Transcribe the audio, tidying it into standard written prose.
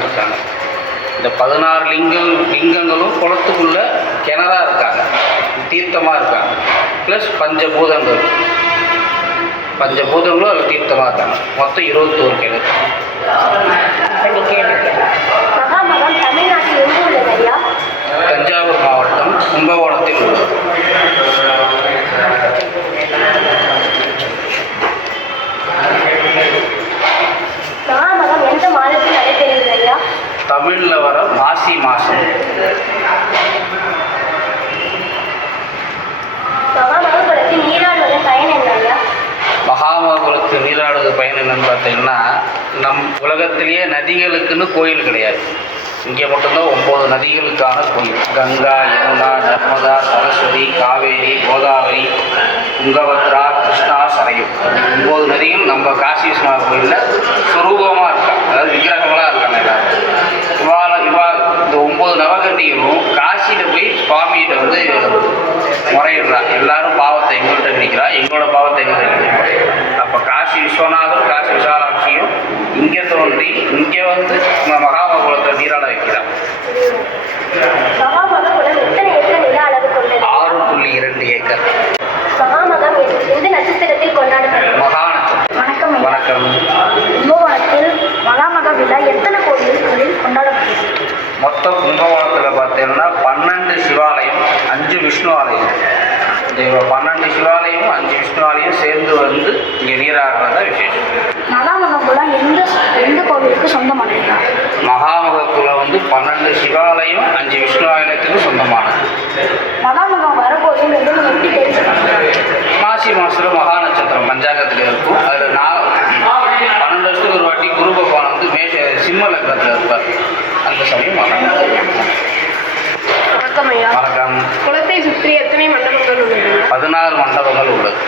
சிவன் இருக்காங்க. இந்த 16 லிங்கங்களும் குளத்துக்குள்ள கிணறா இருக்காங்க, தீர்த்தமாக இருக்காங்க. ப்ளஸ் பஞ்சபூதங்களும் அதில் தீர்த்தமாக இருக்காங்க. மொத்தம் 21 கிணறு. மகாமகம் தமிழ்நாட்டில் எங்கு உள்ளது ஐயா? தஞ்சாவூர் மாவட்டம் கும்பகோணத்தில் உள்ளது. மகாமகம் எந்த மாதத்தில் நடைபெறுகிறது ஐயா? தமிழில் வர மாசி மாதம். மகாமகம் குளத்தில் நீராடுவதன் பயன் என்ன ஐயா? மகாமகுலத்து நீராடுவது பயன் என்னன்னு பார்த்தீங்கன்னா, நம் உலகத்திலேயே நதிகளுக்குன்னு கோயில் கிடையாது. இங்கே மட்டும்தான் 9 நதிகளுக்கான கோயில். கங்கா, யமுனா, நர்மதா, சரஸ்வதி, காவேரி, கோதாவரி, துங்கபத்ரா, கிருஷ்ணா, சரையு. 9 நதிகள் நம்ம காசி விஸ்வநாதர் கோயிலில் சுரூபமாக இருக்காங்க, அதாவது விக்கிரகங்களாக இருக்காங்க. இவா இந்த 9 நவகண்டிகளும் காசியில் போய் சுவாமிகிட்ட வந்து முறையிடுறா. எல்லாரும் பாவத்தை எங்கள்கிட்ட நினைக்கிறா, எங்களோட பாவத்தை எங்கள்கிட்ட நினைக்கிறா. அப்போ காசி விஸ்வநாதர், காசி விசாலாட்சியும் இங்கே தோன்றி இங்கே வந்து மகாமகுலத்தை நீராட வைக்கிறார். மகாமகம் குளம் எத்தனை ஏக்கர் நில அளவு கொண்டது? 6.2 ஏக்கர். மகாமகம் எந்த நட்சத்திரத்தில் கொண்டாடப்படும்? மகா நட்சத்திரம். வணக்கம். வணக்கம். கும்பகோணத்தில் மகாமக விழா எத்தனை கோவில்களில் கொண்டாடப்படுகிறது? மொத்தம் கும்பகோணத்தில் பார்த்தீங்கன்னா 12 சிவாலயம், 5 விஷ்ணு ஆலயம். இந்த 12 சிவாலயம் 5 விஷ்ணு ஆலயம் சேர்ந்து வந்து இங்கே நீராடுறதா விசேஷம். மகாமகம் குளம் எந்த கோவிலுக்கு சொந்தமானது? மகாமகக்குளம் வந்து 12 சிவாலயம் 5 விஷ்ணு ஆலயத்துக்கு சொந்தமானது. மகாமகம் வரப்போது என்று எப்படி தெரிஞ்சுக்கணும்? மாசி மாதத்தில் மகா நட்சத்திரம் பஞ்சாங்கத்தில் இருக்கும். அதில் 12 வருஷத்துக்கு ஒரு வாட்டி குரு பகவான் வந்து சிம்ம லக்னத்தில் இருப்பார். அந்த சமயம் மகா நட்சத்திரம். வணக்கம் ஐயா. வணக்கம். குளத்தை சுற்றி எத்தனை மண்டபங்கள் உள்ளது? 16 மண்டபங்கள் உள்ளது.